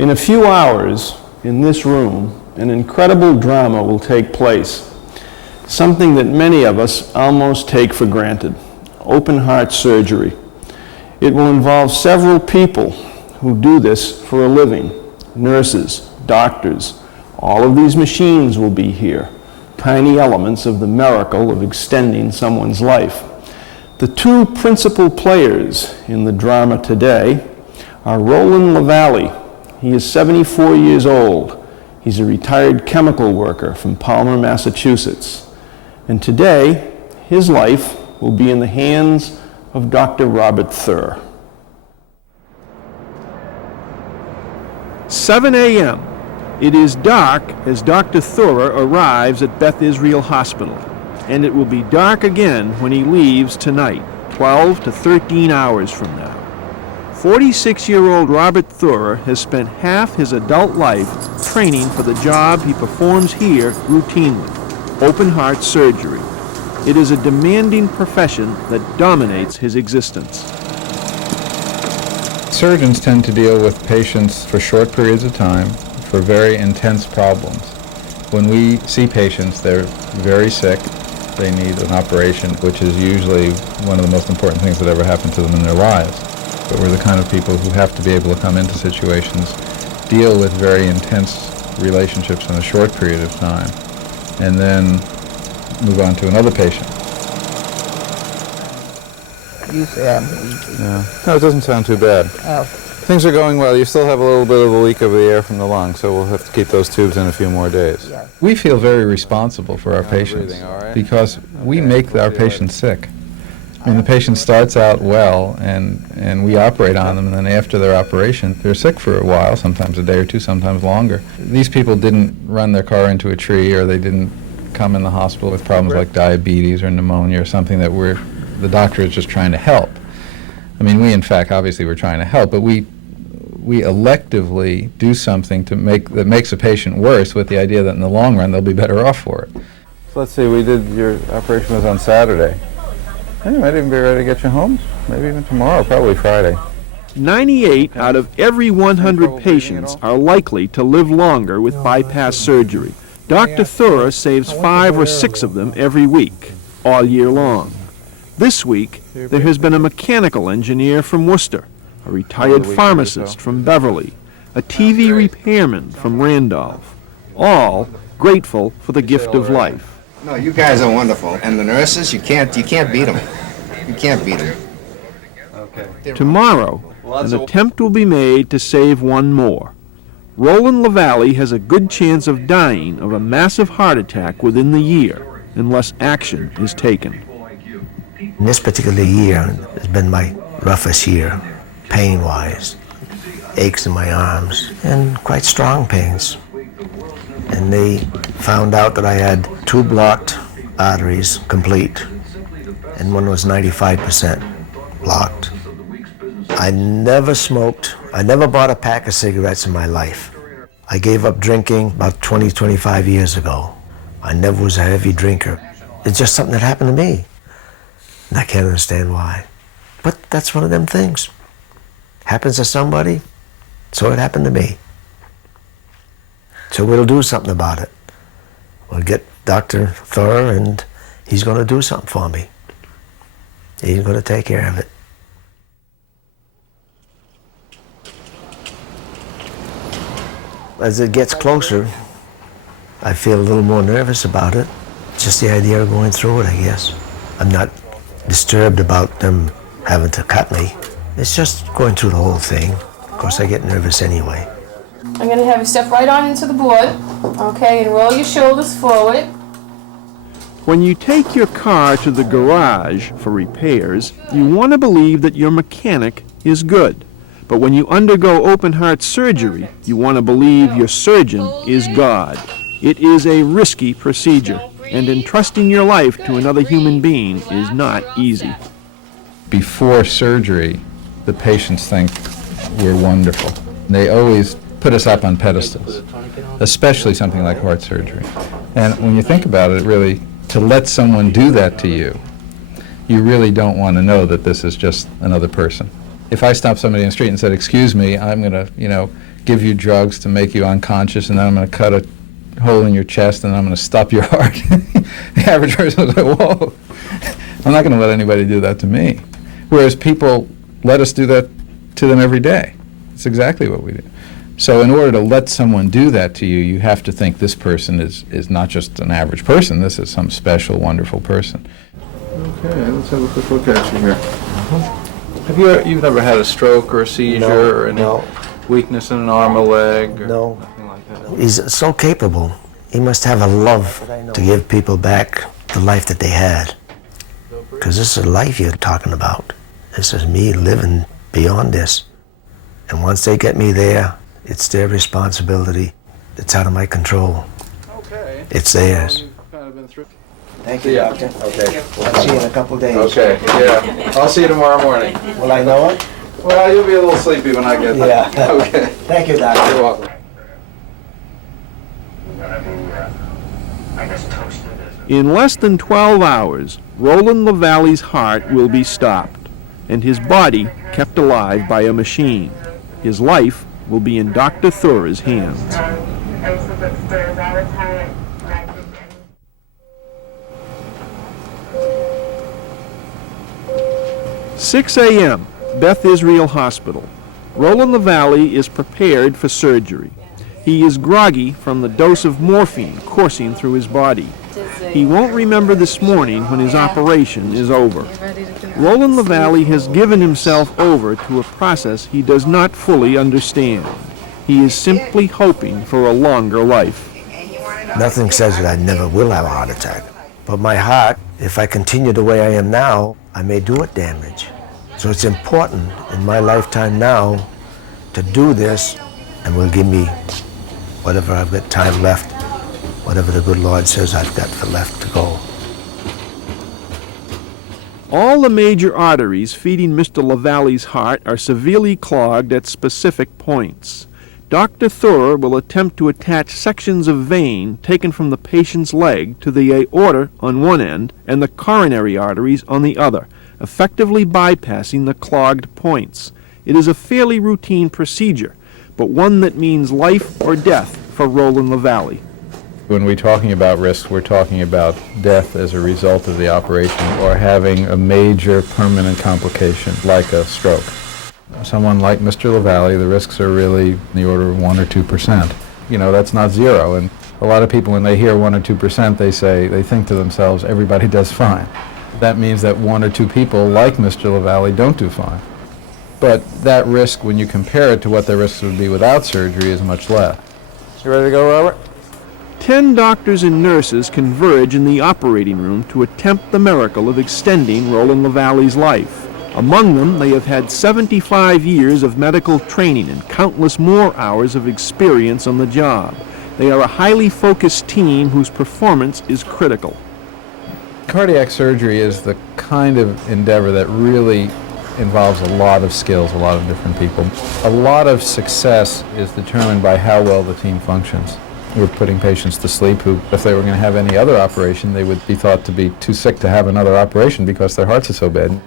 In a few hours, in this room, an incredible drama will take place, something that many of us almost take for granted: open heart surgery. It will involve several people who do this for a living: nurses, doctors. All of these machines will be here, tiny elements of the miracle of extending someone's life. The two principal players in the drama today are Roland Lavalley. He is 74 years old. He's a retired chemical worker from Palmer, Massachusetts. And today, his life will be in the hands of Dr. Robert Thur. 7 a.m. It is dark as Dr. Thur arrives at Beth Israel Hospital, and it will be dark again when he leaves tonight, 12 to 13 hours from now. 46-year-old Robert Thur has spent half his adult life training for the job he performs here routinely: open heart surgery. It is a demanding profession that dominates his existence. Surgeons tend to deal with patients for short periods of time for very intense problems. When we see patients, they're very sick. They need an operation, which is usually one of the most important things that ever happened to them in their lives. But we're the kind of people who have to be able to come into situations, deal with very intense relationships in a short period of time, and then move on to another patient. You say I'm wheezy. Yeah. No, it doesn't sound too bad. Oh. Things are going well. You still have a little bit of a leak of the air from the lung, so we'll have to keep those tubes in a few more days. Yeah. We feel very responsible for our patients because we make our patients sick. I mean, the patient starts out well, and we operate on them, and then after their operation, they're sick for a while, sometimes a day or two, sometimes longer. These people didn't run their car into a tree, or they didn't come in the hospital with problems like diabetes or pneumonia or something that the doctor is just trying to help. I mean, we, in fact, obviously we're trying to help, but we electively do something that makes a patient worse with the idea that in the long run they'll be better off for it. So let's see, your operation was on Saturday. You might even be ready to get you home, maybe even tomorrow, probably Friday. 98 out of every 100 patients are likely to live longer with bypass surgery. Dr. Thur saves 5 or 6 of them every week, all year long. This week, there has been a mechanical engineer from Worcester, a retired pharmacist from Beverly, a TV repairman from Randolph, all grateful for the gift of life. No, you guys are wonderful, and the nurses, you can't beat them. You can't beat them. Okay. Tomorrow, an attempt will be made to save one more. Roland Lavalley has a good chance of dying of a massive heart attack within the year, unless action is taken. This particular year has been my roughest year, pain-wise. Aches in my arms, and quite strong pains. And they found out that I had 2 blocked arteries complete, and one was 95% blocked. I never smoked. I never bought a pack of cigarettes in my life. I gave up drinking about 20, 25 years ago. I never was a heavy drinker. It's just something that happened to me, and I can't understand why. But that's one of them things. Happens to somebody, so it happened to me. So we'll do something about it. We'll get Dr. Thur, and he's going to do something for me. He's going to take care of it. As it gets closer, I feel a little more nervous about it. Just the idea of going through it, I guess. I'm not disturbed about them having to cut me. It's just going through the whole thing. Of course, I get nervous anyway. I'm going to have you step right on into the board, okay, and roll your shoulders forward. When you take your car to the garage for repairs, you want to believe that your mechanic is good. But when you undergo open heart surgery, you want to believe your surgeon is God. It is a risky procedure, and entrusting your life to another human being is not easy. Before surgery, the patients think we're wonderful. They always put us up on pedestals, especially something like heart surgery. And when you think about it, really, to let someone do that to you, you really don't want to know that this is just another person. If I stopped somebody in the street and said, "Excuse me, I'm going to, give you drugs to make you unconscious, and then I'm going to cut a hole in your chest, and I'm going to stop your heart," the average person would say, "Whoa, I'm not going to let anybody do that to me." Whereas people let us do that to them every day. It's exactly what we do. So in order to let someone do that to you, you have to think this person is not just an average person. This is some special, wonderful person. Okay, let's have a quick look at you here. You've never had a stroke or a seizure or any weakness in an arm or leg? Or nothing like that? He's so capable. He must have a love to give people back the life that they had. Because this is a life you're talking about. This is me living beyond this. And once they get me there, it's their responsibility. It's out of my control. Okay. It's theirs. Thank you, Doctor. Okay. I'll see you in a couple days. Okay, yeah. I'll see you tomorrow morning. Will I know it? Well, you'll be a little sleepy when I get there. Yeah. Okay. Thank you, Doctor. You're welcome. In less than 12 hours, Roland LaValle's heart will be stopped, and his body kept alive by a machine. His life will be in Dr. Thura's hands. 6 a.m., Beth Israel Hospital. Roland LaValle is prepared for surgery. He is groggy from the dose of morphine coursing through his body. He won't remember this morning when his operation is over. Roland LaValle has given himself over to a process he does not fully understand. He is simply hoping for a longer life. Nothing says that I never will have a heart attack. But my heart, if I continue the way I am now, I may do it damage. So it's important in my lifetime now to do this, and will give me whatever I've got time left, whatever the good Lord says I've got for left to go. All the major arteries feeding Mr. LaValle's heart are severely clogged at specific points. Dr. Thura will attempt to attach sections of vein taken from the patient's leg to the aorta on one end and the coronary arteries on the other, effectively bypassing the clogged points. It is a fairly routine procedure, but one that means life or death for Roland LaValle. When we're talking about risk, we're talking about death as a result of the operation or having a major permanent complication like a stroke. Someone like Mr. LaValle, the risks are really in the order of 1 or 2%. That's not zero. And a lot of people, when they hear 1 or 2%, they think to themselves, everybody does fine. That means that 1 or 2 people like Mr. LaValle don't do fine. But that risk, when you compare it to what the risks would be without surgery, is much less. You ready to go, Robert? 10 doctors and nurses converge in the operating room to attempt the miracle of extending Roland LaValle's life. Among them, they have had 75 years of medical training and countless more hours of experience on the job. They are a highly focused team whose performance is critical. Cardiac surgery is the kind of endeavor that really involves a lot of skills, a lot of different people. A lot of success is determined by how well the team functions. We're putting patients to sleep who, if they were going to have any other operation, they would be thought to be too sick to have another operation because their hearts are so bad.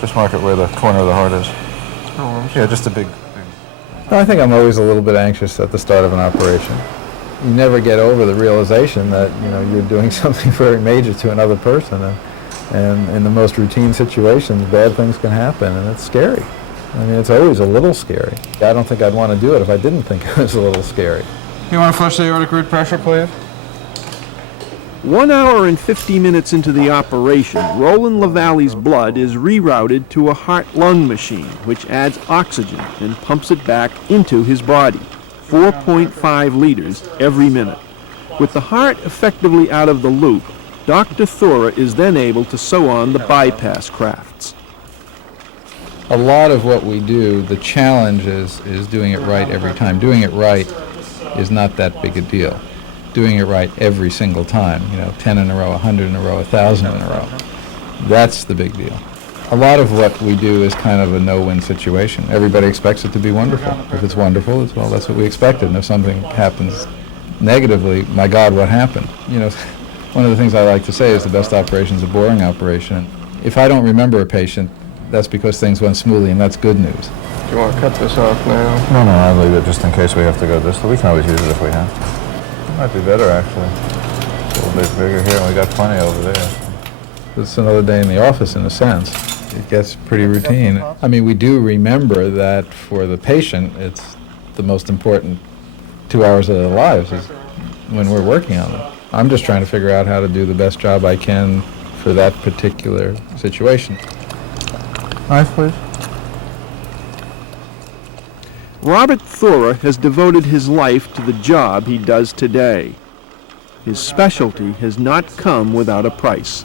Just mark it where the corner of the heart is. Yeah, just a big. I think I'm always a little bit anxious at the start of an operation. You never get over the realization that you're doing something very major to another person, and in the most routine situations, bad things can happen, and it's scary. I mean, it's always a little scary. I don't think I'd want to do it if I didn't think it was a little scary. You want to flush the aortic root pressure, please? 1 hour and 50 minutes into the operation, Roland LaValle's blood is rerouted to a heart-lung machine, which adds oxygen and pumps it back into his body, 4.5 liters every minute. With the heart effectively out of the loop, Dr. Thura is then able to sew on the bypass grafts. A lot of what we do, the challenge is doing it right every time. Doing it right is not that big a deal. Doing it right every single time, 10 in a row, 100 in a row, 1,000 in a row, that's the big deal. A lot of what we do is kind of a no-win situation. Everybody expects it to be wonderful. If it's wonderful, well, that's what we expected. And if something happens negatively, my God, what happened? One of the things I like to say is the best operation is a boring operation. If I don't remember a patient, that's because things went smoothly, and that's good news. Do you want to cut this off now? No, I'll leave it just in case we have to go this. We can always use it if we have. It might be better, actually. It's a little bit bigger here, and we got plenty over there. It's another day in the office, in a sense. It gets pretty routine. I mean, we do remember that for the patient, it's the most important 2 hours of their lives is when we're working on them. I'm just trying to figure out how to do the best job I can for that particular situation. Knife, please. Robert Thura has devoted his life to the job he does today. His specialty has not come without a price.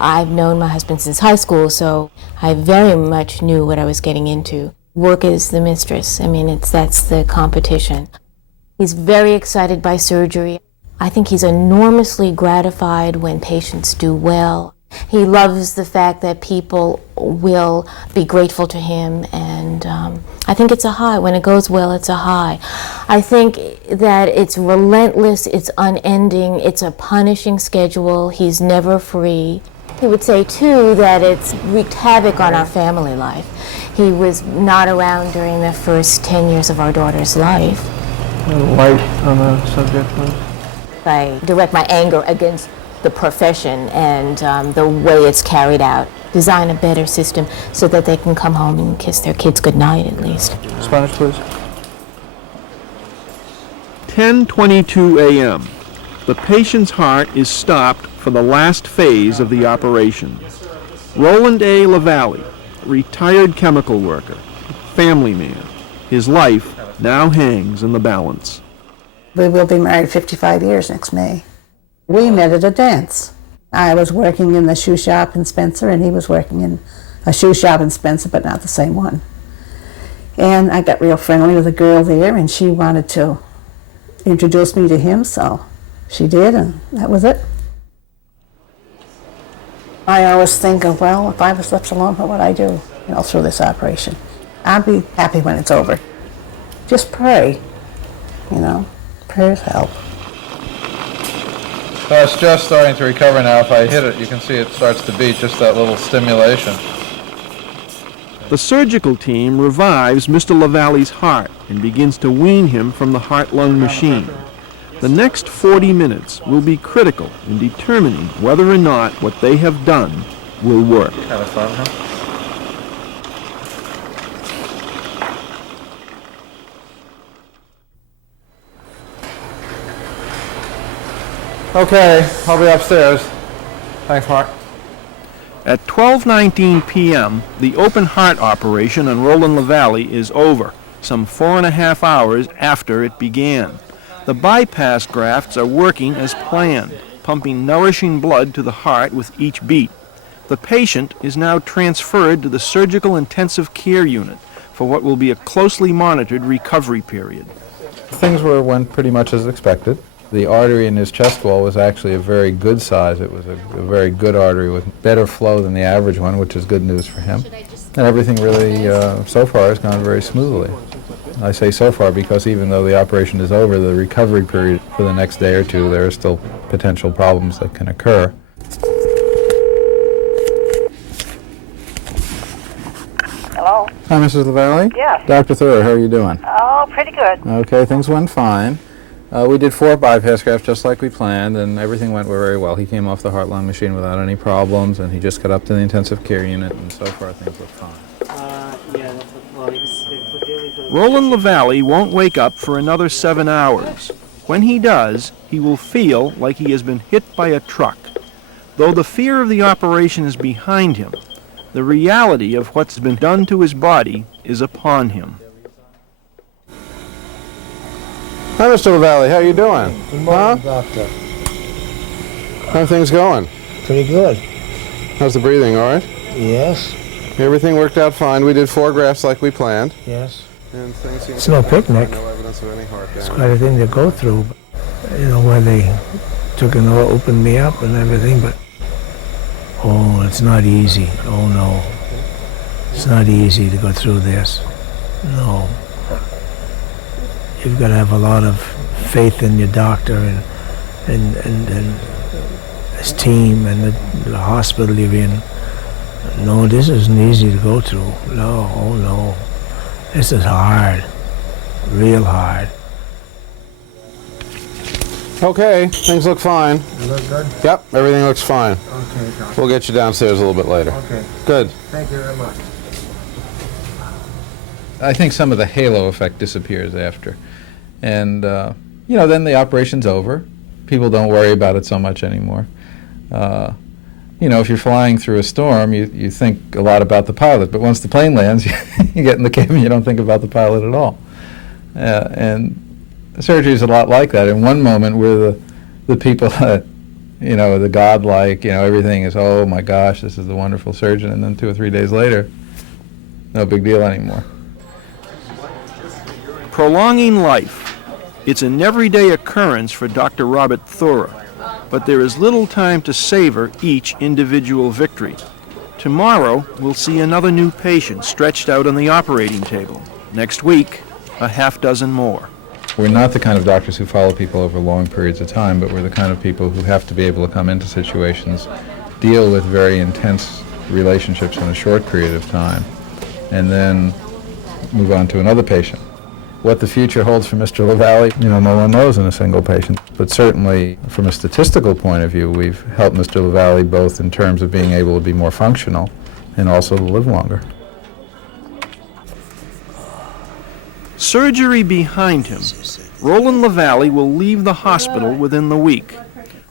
I've known my husband since high school, so I very much knew what I was getting into. Work is the mistress. I mean, that's the competition. He's very excited by surgery. I think he's enormously gratified when patients do well. He loves the fact that people will be grateful to him, and I think it's a high. When it goes well, it's a high. I think that it's relentless, it's unending, it's a punishing schedule. He's never free. He would say, too, that it's wreaked havoc on our family life. He was not around during the first 10 years of our daughter's life. Light on the subject, please. I direct my anger against the profession and the way it's carried out. Design a better system so that they can come home and kiss their kids goodnight at least. Spanish, please. 10:22 a.m. The patient's heart is stopped for the last phase of the operation. Roland A. LaValle, retired chemical worker, family man. His life now hangs in the balance. We will be married 55 years next May. We met at a dance. I was working in the shoe shop in Spencer, and he was working in a shoe shop in Spencer, but not the same one. And I got real friendly with a girl there, and she wanted to introduce me to him, so she did, and that was it. I always think of, well, if I was left alone, what would I do, through this operation? I'd be happy when it's over. Just pray, prayers help. So it's just starting to recover now. If I hit it, you can see it starts to beat, just that little stimulation. The surgical team revives Mr. LaValle's heart and begins to wean him from the heart-lung machine. The next 40 minutes will be critical in determining whether or not what they have done will work. Kind of fun, huh? Okay, I'll be upstairs. Thanks, Mark. At 12:19 p.m., the open heart operation on Roland LaValle is over, some 4.5 hours after it began. The bypass grafts are working as planned, pumping nourishing blood to the heart with each beat. The patient is now transferred to the surgical intensive care unit for what will be a closely monitored recovery period. Things went pretty much as expected. The artery in his chest wall was actually a very good size. It was a very good artery with better flow than the average one, which is good news for him. And everything really, so far, has gone very smoothly. I say so far because even though the operation is over, the recovery period for the next day or two, there are still potential problems that can occur. Hello? Hi, Mrs. LaValle? Yes. Dr. Thura, how are you doing? Oh, pretty good. Okay, things went fine. We did 4 bypass grafts just like we planned, and everything went very well. He came off the heart-lung machine without any problems, and he just got up to the intensive care unit, and so far things look fine. Roland LaValle won't wake up for another 7 hours. When he does, he will feel like he has been hit by a truck. Though the fear of the operation is behind him, the reality of what's been done to his body is upon him. Hi, Mr. LaValle. How you doing? Good morning, Doctor. How are things going? Pretty good. How's the breathing, all right? Yes, Everything worked out fine. We did 4 grafts like we planned. yes. And things seem It's no picnic. No evidence of any heart It's damage. quite a thing to go through. When they took and opened me up and everything, but it's not easy. Oh no, it's not easy to go through this. No, you've got to have a lot of faith in your doctor and his team and the hospital you're in. No, this isn't easy to go through. No, oh no. This is hard, real hard. Okay, things look fine. You look good? Yep, everything looks fine. Okay, doctor. We'll get you downstairs a little bit later. Okay, Good. thank you very much. I think some of the halo effect disappears after. And, you know, then the operation's over. People don't worry about it so much anymore. You know, if you're flying through a storm, you think a lot about the pilot, but once the plane lands, you get in the cabin, you don't think about the pilot at all. And surgery is a lot like that. In one moment, we're the people that, you know, the godlike, you know, everything is, oh my gosh, this is the wonderful surgeon, and then 2 or 3 days later, no big deal anymore. Prolonging life. It's an everyday occurrence for Dr. Robert Thura, but there is little time to savor each individual victory. Tomorrow, we'll see another new patient stretched out on the operating table. Next week, a half dozen more. We're not the kind of doctors who follow people over long periods of time, but we're the kind of people who have to be able to come into situations, deal with very intense relationships in a short period of time, and then move on to another patient. What the future holds for Mr. LaValle, you know, no one knows in a single patient. But certainly, from a statistical point of view, we've helped Mr. LaValle both in terms of being able to be more functional and also to live longer. Surgery behind him. Roland LaValle will leave the hospital within the week.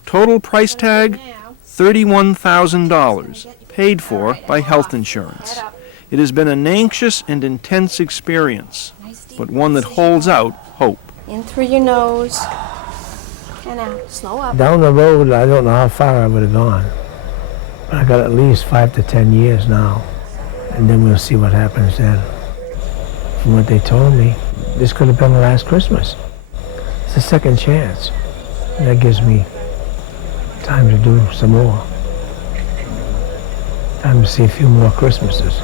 Total price tag, $31,000, paid for by health insurance. It has been an anxious and intense experience, but one that holds out hope. In through your nose, and out, slow up. Down the road, I don't know how far I would have gone. But I got at least 5 to 10 years now. And then we'll see what happens then. From what they told me, this could have been the last Christmas. It's a second chance. And that gives me time to do some more. Time to see a few more Christmases.